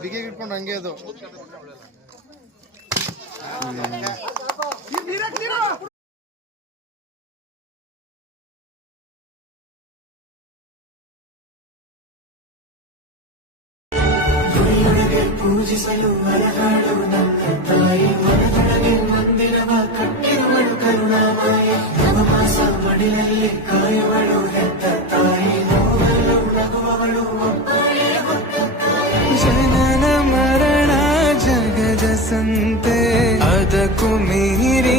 ಬಿಗಿ ಇಟ್ಕೊಂಡು ಹಂಗೆ ಅದು ಪೂಜಿಸಲು ಮರಹಾಡು ನನ್ನ ತಾಯಿ ಮನದೊಳಗೆ ಮಂದಿರವ ಕಟ್ಟಿರುವಳು ಕರುಣಾಮಾಯಿ ನವಮಾಸ ಮಡಿಲಲ್ಲಿ ಕಾಯುವಳು ಹೆತ್ತ ತಾಯಿ ನೋವಲು ನಗುವವಳು ಒಬ್ಬಳೇ ಹೊತ್ತ ತಾಯಿ ಜನನ ಮರಣ ಜಗದ ಸಂತೆ ಅದಕ್ಕೂ ಮೀರಿ